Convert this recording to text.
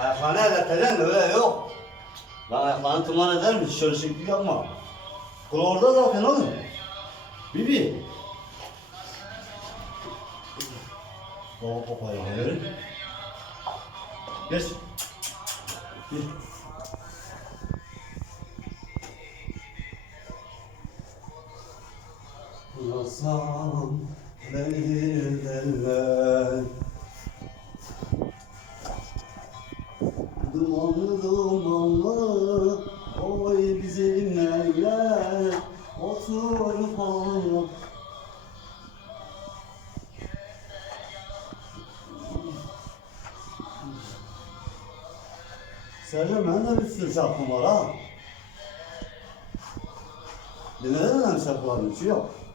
Ayaklarını elleteceksin öyle yok. Lan ayaklarını tırman eder mi? Şöyle şekli yapma. Kul orada zaten oğlum. Bibi. O kopayı verin. Geç. Geç. Nasam beni derler Dumanlı dumanlı oy bizim eller Oturup ağlar Sercan ben de bir sürü şarkım var ha Dinledin mi şarkıların? Hiç yok.